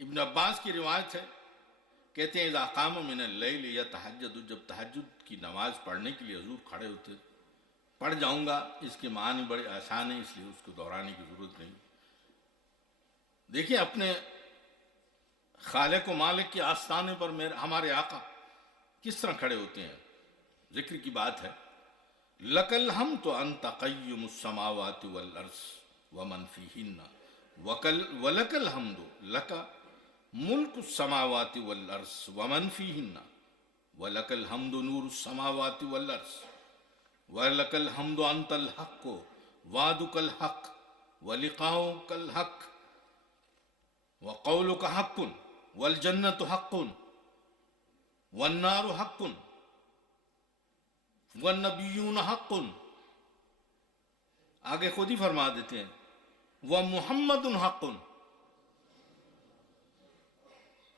ابن عباس کی روایت ہے، کہتے ہیں اذا قام من اللیل یا تہجد، جب تہجد کی نماز پڑھنے کے لیے حضور کھڑے ہوتے، پڑھ جاؤں گا، اس کے معنی بڑے آسان ہیں، اس لیے اس کو دہرانے کی ضرورت نہیں۔ دیکھیں اپنے خالق و مالک کے آستانے پر ہمارے آقا کس طرح کھڑے ہوتے ہیں۔ ذکر کی بات ہے، لَكَ الْحَمْدُ أَنْتَ قَيُّمُ السَّمَاوَاتِ وَالْأَرْضِ وَمَنْ فِيهِنَّ وَلَكَ الْحَمْدُ لَكَ مُلْكُ السَّمَاوَاتِ وَالْأَرْضِ وَمَنْ فِيهِنَّ وَلَكَ الْحَمْدُ نُورُ السَّمَاوَاتِ وَالْأَرْضِ وَلَكَ الْحَمْدُ أَنْتَ الْحَقُّ وَعْدُكَ الْحَقُّ وَلِقَاؤُكَ الْحَقُّ وَقَوْلُكَ حَقٌّ وَالْجَنَّةُ حَقٌّ وَالنَّارُ حَقٌّ وَالنَّبِيُّونَ حَقٌّ۔ آگے خود ہی فرما دیتے ہیں وَمُحَمَّدٌ حَقٌّ۔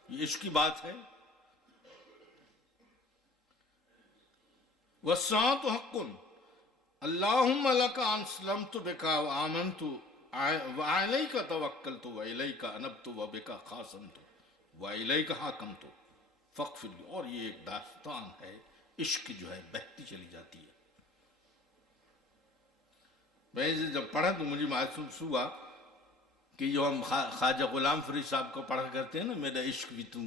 یہ عشق کی بات ہے۔ وَالسَّاعَةُ حَقٌّ اللہم لَكَ أَسْلَمْتُ بِكَ وَآمَنْتُ وَعَلَيْكَ تَوَكَّلْتُ وَإِلَيْكَ أَنَبْتُ وَبِكَ خَاصَمْتُ وَإِلَيْكَ حَاكَمْتُ فاغفر لي۔ اور یہ ایک داستان ہے، عشق جو ہے بہتی چلی جاتی ہے۔ میں جب پڑھا تو مجھے محسوس ہوا کہ جو ہم خواجہ غلام فرید صاحب کو پڑھا کرتے ہیں نا، میرا عشق بھی تو،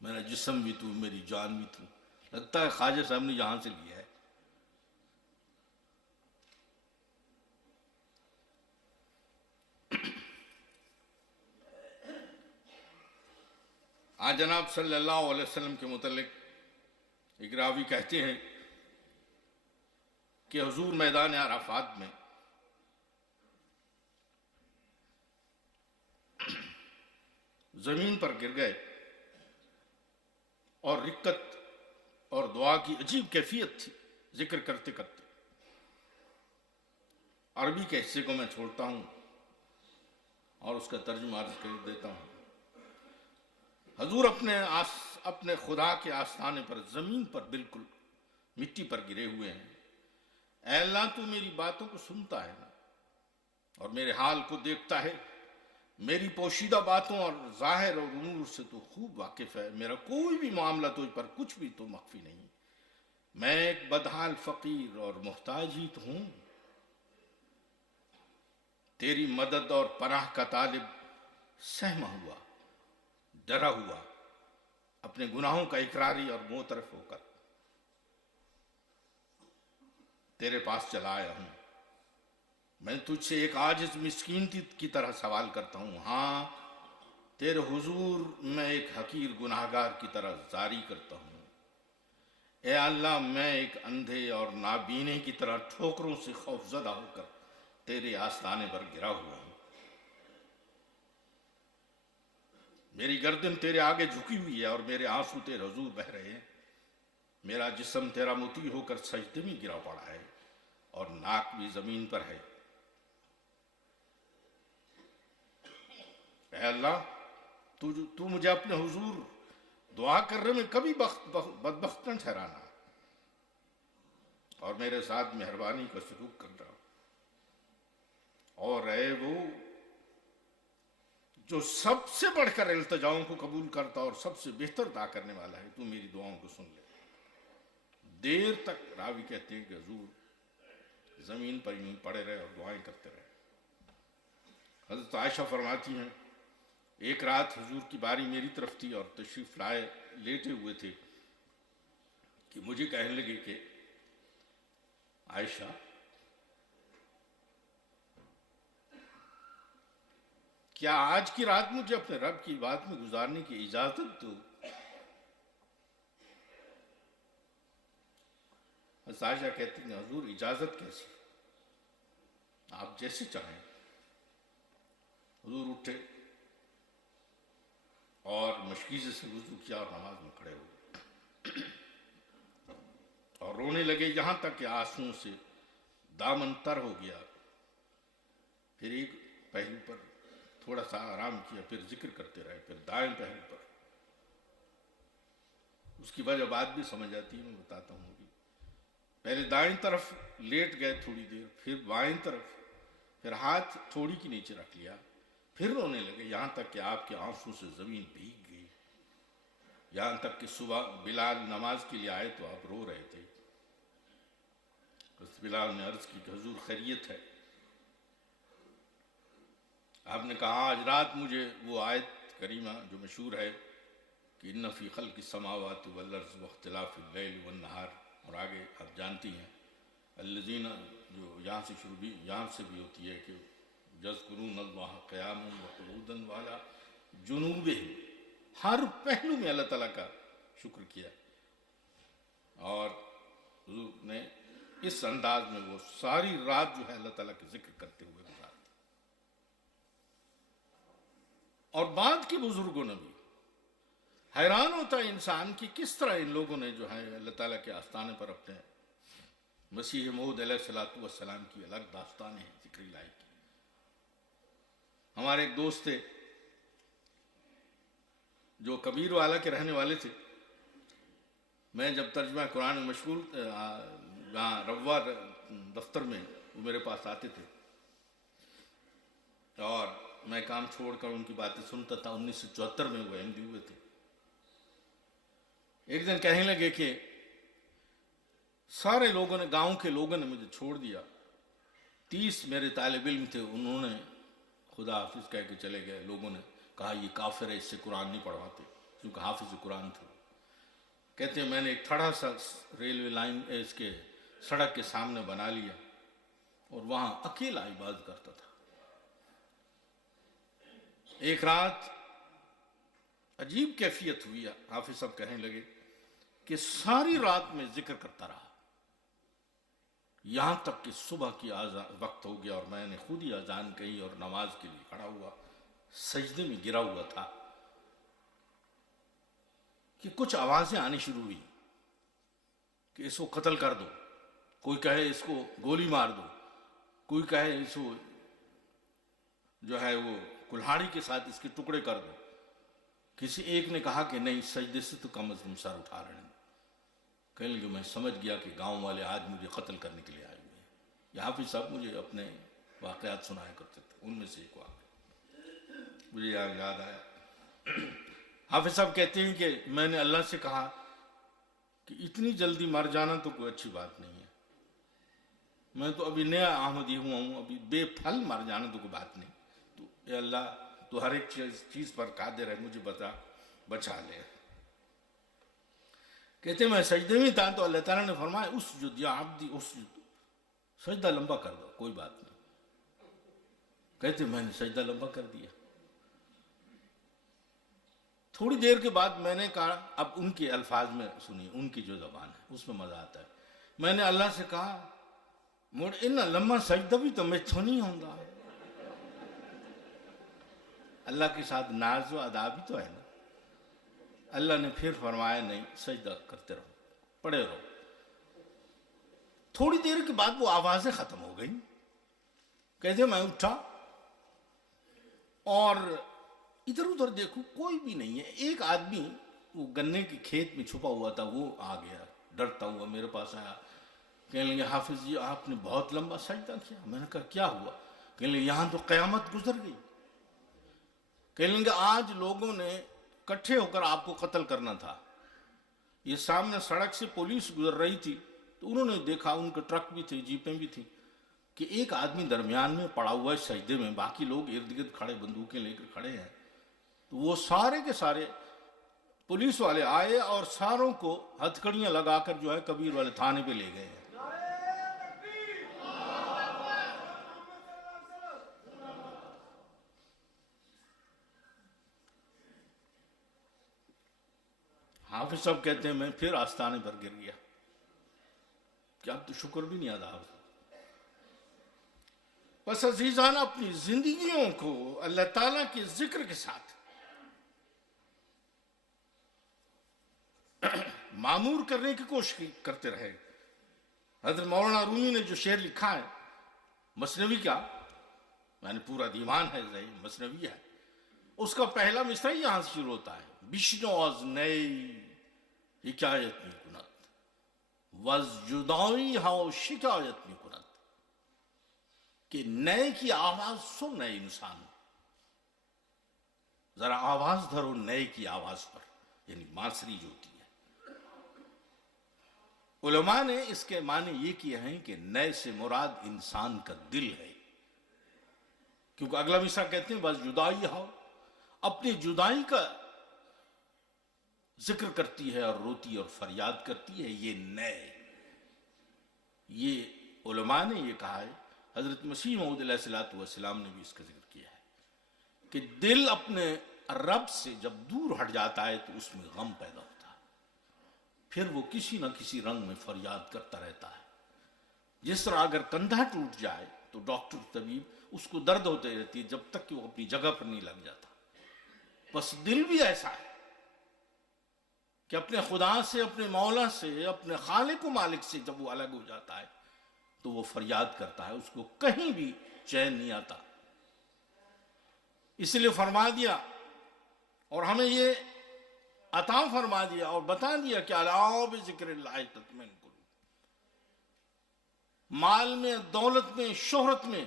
میرا جسم بھی تو، میری جان بھی تو، لگتا ہے خواجہ صاحب نے یہاں سے لیا ہے۔ آج جناب صلی اللہ علیہ وسلم کے متعلق ایک راوی کہتے ہیں کہ حضور میدان عرفات میں زمین پر گر گئے اور رکت اور دعا کی عجیب کیفیت تھی، ذکر کرتے کرتے۔ عربی کے حصے کو میں چھوڑتا ہوں اور اس کا ترجمہ عرض کر دیتا ہوں۔ حضور اپنے خدا کے آستانے پر، زمین پر، بالکل مٹی پر گرے ہوئے ہیں۔ اے اللہ تو میری باتوں کو سنتا ہے نا، اور میرے حال کو دیکھتا ہے، میری پوشیدہ باتوں اور ظاہر اور امور سے تو خوب واقف ہے، میرا کوئی بھی معاملہ تجھ پر کچھ بھی تو مخفی نہیں، میں ایک بدحال فقیر اور محتاج ہی تو ہوں، تیری مدد اور پناہ کا طالب سہما ہوا، ڈرا ہوا، اپنے گناہوں کا اقراری اور معترف ہو کر تیرے پاس چلا آیا ہوں۔ میں تجھ سے ایک عاجز مسکین کی طرح سوال کرتا ہوں، ہاں تیرے حضور میں ایک حقیر گناہگار کی طرح زاری کرتا ہوں۔ اے اللہ میں ایک اندھے اور نابینے کی طرح ٹھوکروں سے خوف زدہ ہو کر تیرے آستانے پر گرا ہوا ہوں، میری گردن تیرے آگے جھکی ہوئی ہے اور میرے آنسو تیرے حضور بہہ رہے ہیں، میرا جسم تیرا مطیع ہو کر سجدے میں گرا پڑا ہے اور ناک بھی زمین پر ہے۔ اے اللہ تو مجھے اپنے حضور دعا کرنے میں کبھی بدبخت نہ ٹھہرانا، اور میرے ساتھ مہربانی کا سلوک کرنا، اور اے وہ جو سب سے بڑھ کر التجاؤں کو قبول کرتا اور سب سے بہتر عطا کرنے والا ہے، تو میری دعاؤں کو سن لے۔ دیر تک راوی کہتے ہیں کہ حضور زمین پر یوں پڑے رہے اور دعائیں کرتے رہے۔ حضرت عائشہ فرماتی ہیں ایک رات حضور کی باری میری طرف تھی اور تشریف لائے لیٹے ہوئے تھے کہ مجھے کہنے لگے کہ عائشہ کیا آج کی رات مجھے اپنے رب کی بات میں گزارنے کی اجازت دو؟ حضرت عائشہ کہتی ہیں حضور اجازت کیسی، آپ جیسے چاہیں۔ حضور اٹھے اور مشکیزے سے وضو کیا اور نماز میں کھڑے ہوئے اور رونے لگے، یہاں تک کہ آنسوؤں سے دامن تر ہو گیا۔ پھر ایک پہلو پر تھوڑا سا آرام کیا، پھر ذکر کرتے رہے، پھر دائیں پہلو پر۔ اس کی وجہ بعد بھی سمجھ آتی ہے، میں بتاتا ہوں ابھی۔ پہلے دائیں طرف لیٹ گئے تھوڑی دیر، پھر بائیں طرف، پھر ہاتھ تھوڑی کی نیچے رکھ لیا، پھر رونے لگے، یہاں تک کہ آپ کے آنسوں سے زمین بھیگ گئی، یہاں تک کہ صبح بلال نماز کے لیے آئے تو آپ رو رہے تھے۔ حضرت بلال نے عرض کی کہ حضور خیریت ہے؟ آپ نے کہا آج رات مجھے وہ آیت کریمہ جو مشہور ہے کہ ان فی خلق السماوات والارض واختلاف اللیل والنہار، اور آگے آپ جانتی ہیں الذین، جو یہاں سے شروع بھی، یہاں سے بھی ہوتی ہے کہ یذکرون اللہ قیاما وقعودا وعلی جنوبہم، ہر پہلو میں اللہ تعالیٰ کا شکر کیا، اور حضور نے اس انداز میں وہ ساری رات جو ہے اللہ تعالیٰ کے ذکر کرتے ہوئے گزارا۔ اور بعد کے بزرگوں نے بھی، حیران ہوتا ہے انسان کہ کس طرح ان لوگوں نے جو ہے اللہ تعالیٰ کے آستانے پر اپنے مسیح موعود علیہ الصلوۃ والسلام کی الگ داستانیں ہیں ذکر الہی کی۔ ہمارے ایک دوست تھے جو کبیر والا کے رہنے والے تھے، میں جب ترجمہ قرآن میں مشغول یہاں روا دفتر میں وہ میرے پاس آتے تھے اور میں کام چھوڑ کر ان کی باتیں سنتا تھا۔ 1974 میں وہ احمدی ہوئے تھے۔ ایک دن کہنے لگے کہ سارے لوگوں نے، گاؤں کے لوگوں نے مجھے چھوڑ دیا، 30 میرے طالب علم تھے، انہوں نے خدا حافظ کہہ کے چلے گئے۔ لوگوں نے کہا یہ کافر ہے، اس سے قرآن نہیں پڑھواتے، کیونکہ حافظ قرآن تھے۔ کہتے ہیں میں نے ایک تھڑا سا ریلوے لائن اس کے سڑک کے سامنے بنا لیا اور وہاں اکیلا عبادت کرتا تھا۔ ایک رات عجیب کیفیت ہوئی، حافظ صاحب کہنے لگے کہ ساری رات میں ذکر کرتا رہا، یہاں تک کہ صبح کی وقت ہو گیا اور میں نے خود ہی اذان کہی اور نماز کے لیے کھڑا ہوا، سجدے میں گرا ہوا تھا کہ کچھ آوازیں آنی شروع ہوئی کہ اس کو قتل کر دو، کوئی کہے اس کو گولی مار دو، کوئی کہے اس کو جو ہے وہ کلہاڑی کے ساتھ اس کے ٹکڑے کر دو۔ کسی ایک نے کہا کہ نہیں، سجدے سے تو کم از کم سر اٹھا رہے ہیں۔ کہنے لگے میں سمجھ گیا کہ گاؤں والے آج مجھے قتل کرنے کے لیے آئے ہوئے ہیں۔ یہاں پہ سب مجھے اپنے واقعات سنایا کرتے تھے، ان میں سے ایک واقعہ مجھے یاد آیا۔ حافظ صاحب کہتے ہیں کہ میں نے اللہ سے کہا کہ اتنی جلدی مر جانا تو کوئی اچھی بات نہیں ہے، میں تو ابھی نیا احمدی ہوں، ابھی بے پھل مر جانا تو کوئی بات نہیں، تو اے اللہ تو ہر ایک چیز پر قادر ہے، مجھے بچا لے۔ کہتے ہیں میں سجدے میں تھا تو اللہ تعالیٰ نے فرمایا اسجد یا عبدی اسجد، سجدہ لمبا کر دو، کوئی بات نہیں۔ کہتے ہیں میں نے سجدہ لمبا کر دیا۔ تھوڑی دیر کے بعد میں نے کہا، اب ان کے الفاظ میں سنیے، ان کی جو زبان ہے اس میں مزہ آتا ہے، میں نے اللہ سے کہا مڑ ان لمبا سجدہ بھی تو میں تو نہیں ہوں گا۔ اللہ کے ساتھ ناز و ادا بھی تو ہے نا۔ اللہ نے پھر فرمایا نہیں، سجدہ کرتے رہو، پڑے رہو۔ تھوڑی دیر کے بعد وہ آوازیں ختم ہو گئیں۔ کہتے میں اٹھا اور ادھر ادھر دیکھوں کوئی بھی نہیں ہے۔ ایک آدمی وہ گنے کے کھیت میں چھپا ہوا تھا، وہ آ گیا ڈرتا ہوا میرے پاس آیا، کہنے لگے حافظ جی آپ نے بہت لمبا سجدہ کیا۔ میں نے کہا کیا ہوا؟ کہنے لگے یہاں تو قیامت گزر گئی۔ کہنے لگے آج لوگوں نے اکٹھے ہو کر آپ کو قتل کرنا تھا، یہ سامنے سڑک سے پولیس گزر رہی تھی تو انہوں نے دیکھا، ان کے ٹرک بھی تھے، جیپیں بھی تھیں، کہ ایک آدمی درمیان میں پڑا ہوا ہے سجدے میں، باقی لوگ ارد گرد کھڑے بندوقیں لے کر کھڑے ہیں۔ تو وہ سارے کے سارے پولیس والے آئے اور ساروں کو ہتھکڑیاں لگا کر جو ہے کبیر والے تھانے پہ لے گئے ہیں۔ حافظ صاحب کہتے ہیں میں پھر آستانے پر گر گیا کہ اب تو شکر بھی نہیں ادا ہوتا۔ بس عزیزان اپنی زندگیوں کو اللہ تعالیٰ کے ذکر کے ساتھ معمور کرنے کی کوشش کرتے رہے۔ حضرت مولانا رومی نے جو شعر لکھا ہے مثنوی کا، یعنی پورا دیوان ہے مثنوی ہے، اس کا پہلا مصرع یہاں سے شروع ہوتا ہے، بشنو از نئی حکایت می کند وز جدائی ہاؤ شکایت می کند، کہ نئے کی آواز سن نئے انسان، ذرا آواز دھرو نئے کی آواز پر، یعنی ماسری جو ہوتی ہے۔ علماء نے اس کے معنی یہ کیے ہیں کہ نئے سے مراد انسان کا دل ہے، کیونکہ اگلا مصرع کہتے ہیں بس جدائی ہو، اپنی جدائی کا ذکر کرتی ہے اور روتی اور فریاد کرتی ہے، یہ نئے۔ یہ علماء نے یہ کہا ہے، حضرت مسیح موعود علیہ السلام نے بھی اس کا ذکر کیا ہے کہ دل اپنے رب سے جب دور ہٹ جاتا ہے تو اس میں غم پیدا ہوتا ہے، پھر وہ کسی نہ کسی رنگ میں فریاد کرتا رہتا ہے۔ جس طرح اگر کندھا ٹوٹ جائے تو ڈاکٹر طبیب اس کو درد ہوتے رہتی ہے جب تک کہ وہ اپنی جگہ پر نہیں لگ جاتا۔ بس دل بھی ایسا ہے کہ اپنے خدا سے، اپنے مولا سے، اپنے خالق و مالک سے جب وہ الگ ہو جاتا ہے تو وہ فریاد کرتا ہے، اس کو کہیں بھی چین نہیں آتا۔ اس لیے فرما دیا اور ہمیں یہ عطا فرما دیا اور بتا دیا کہ الا بذکر اللہ تطمئن القلوب۔ مال میں، دولت میں، شہرت میں،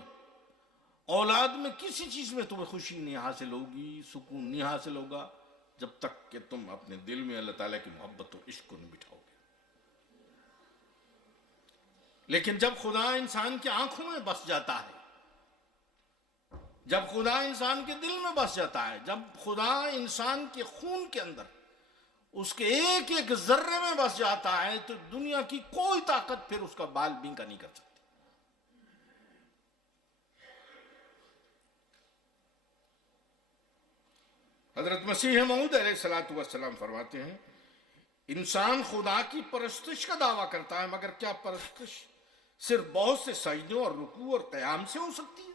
اولاد میں، کسی چیز میں تمہیں خوشی نہیں حاصل ہوگی، سکون نہیں حاصل ہوگا جب تک کہ تم اپنے دل میں اللہ تعالیٰ کی محبت اور عشق کو نہیں بٹھاؤ گے۔ لیکن جب خدا انسان کی آنکھوں میں بس جاتا ہے، جب خدا انسان کے دل میں بس جاتا ہے، جب خدا انسان کے خون کے اندر اس کے ایک ایک ذرے میں بس جاتا ہے تو دنیا کی کوئی طاقت پھر اس کا بال بینکا نہیں کر سکتی۔ حضرت مسیح موعود علیہ السلام فرماتے ہیں انسان خدا کی پرستش کا دعویٰ کرتا ہے، مگر کیا پرستش صرف بہت سے سجدوں اور رکوع اور قیام سے ہو سکتی ہے؟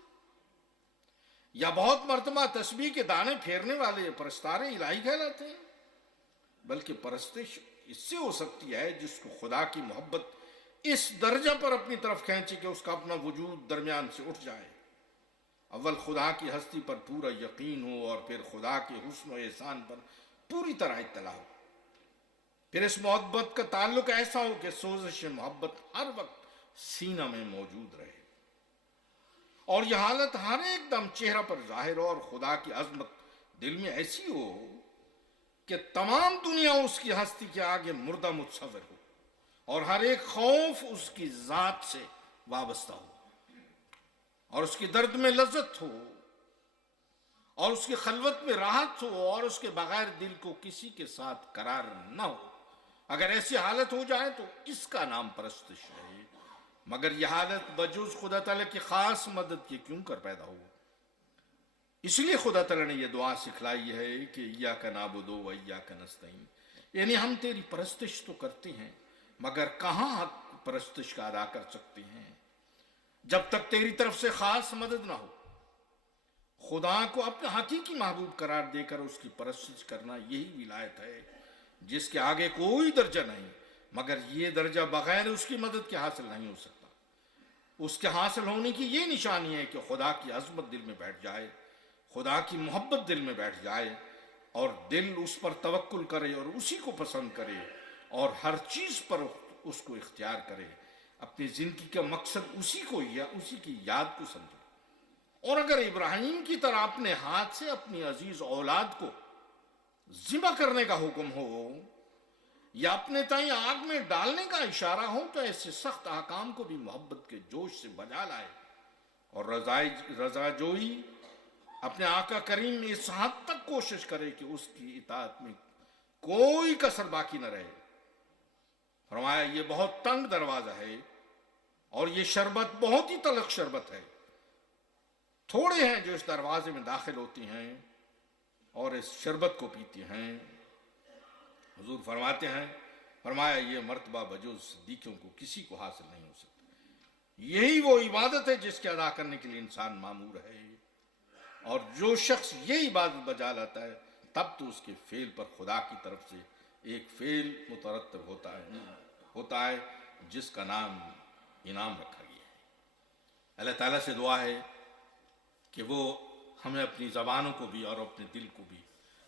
یا بہت مرتبہ تسبیح کے دانے پھیرنے والے پرستار الہی کہلاتے ہیں؟ بلکہ پرستش اس سے ہو سکتی ہے جس کو خدا کی محبت اس درجہ پر اپنی طرف کھینچے کہ اس کا اپنا وجود درمیان سے اٹھ جائے۔ اول خدا کی ہستی پر پورا یقین ہو اور پھر خدا کے حسن و احسان پر پوری طرح اطلاع ہو، پھر اس محبت کا تعلق ایسا ہو کہ سوزش محبت ہر وقت سینہ میں موجود رہے، اور یہ حالت ہر ایک دم چہرہ پر ظاہر ہو، اور خدا کی عظمت دل میں ایسی ہو کہ تمام دنیا اس کی ہستی کے آگے مردہ متصور ہو، اور ہر ایک خوف اس کی ذات سے وابستہ ہو، اور اس کی درد میں لذت ہو، اور اس کی خلوت میں راحت ہو، اور اس کے بغیر دل کو کسی کے ساتھ قرار نہ ہو۔ اگر ایسی حالت ہو جائے تو اس کا نام پرستش ہے، مگر یہ حالت بجز خدا تعالیٰ کی خاص مدد کے کیوں کر پیدا ہو؟ اس لیے خدا تعالیٰ نے یہ دعا سکھلائی ہے کہ ایاک نعبد و ایاک نستعین، یعنی ہم تیری پرستش تو کرتے ہیں مگر کہاں حق پرستش کا ادا کر سکتے ہیں جب تک تیری طرف سے خاص مدد نہ ہو۔ خدا کو اپنے حقیقی محبوب قرار دے کر اس کی پرستش کرنا یہی ولایت ہے جس کے آگے کوئی درجہ نہیں، مگر یہ درجہ بغیر اس کی مدد کے حاصل نہیں ہو سکتا۔ اس کے حاصل ہونے کی یہ نشانی ہے کہ خدا کی عظمت دل میں بیٹھ جائے، خدا کی محبت دل میں بیٹھ جائے، اور دل اس پر توکل کرے اور اسی کو پسند کرے، اور ہر چیز پر اس کو اختیار کرے، اپنی زندگی کا مقصد اسی کو یا اسی کی یاد کو سمجھے۔ اور اگر ابراہیم کی طرح اپنے ہاتھ سے اپنی عزیز اولاد کو ذبح کرنے کا حکم ہو یا اپنے تئیں آگ میں ڈالنے کا اشارہ ہو تو ایسے سخت احکام کو بھی محبت کے جوش سے بجا لائے، اور رضا جوئی اپنے آقا کریم میں اس حد تک کوشش کرے کہ اس کی اطاعت میں کوئی کسر باقی نہ رہے۔ فرمایا یہ بہت تنگ دروازہ ہے اور یہ شربت بہت ہی تلخ شربت ہے، تھوڑے ہیں جو اس دروازے میں داخل ہوتی ہیں اور اس شربت کو پیتے ہیں۔ حضور فرماتے ہیں، فرمایا یہ مرتبہ بجوز صدیقوں کو کسی کو حاصل نہیں ہو سکتا۔ یہی وہ عبادت ہے جس کے ادا کرنے کے لیے انسان مامور ہے، اور جو شخص یہ عبادت بجا لاتا ہے تب تو اس کے فعل پر خدا کی طرف سے ایک فعل مترتب ہوتا ہے جس کا نام انعام رکھا گیا ہے۔ اللہ تعالیٰ سے دعا ہے کہ وہ ہمیں اپنی زبانوں کو بھی اور اپنے دل کو بھی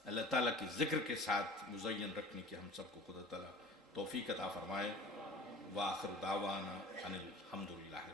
اللہ تعالیٰ کی ذکر کے ساتھ مزین رکھنے کی ہم سب کو خدا تعالیٰ توفیق عطا فرمائے۔ وآخر دعوانا ان الحمد للہ۔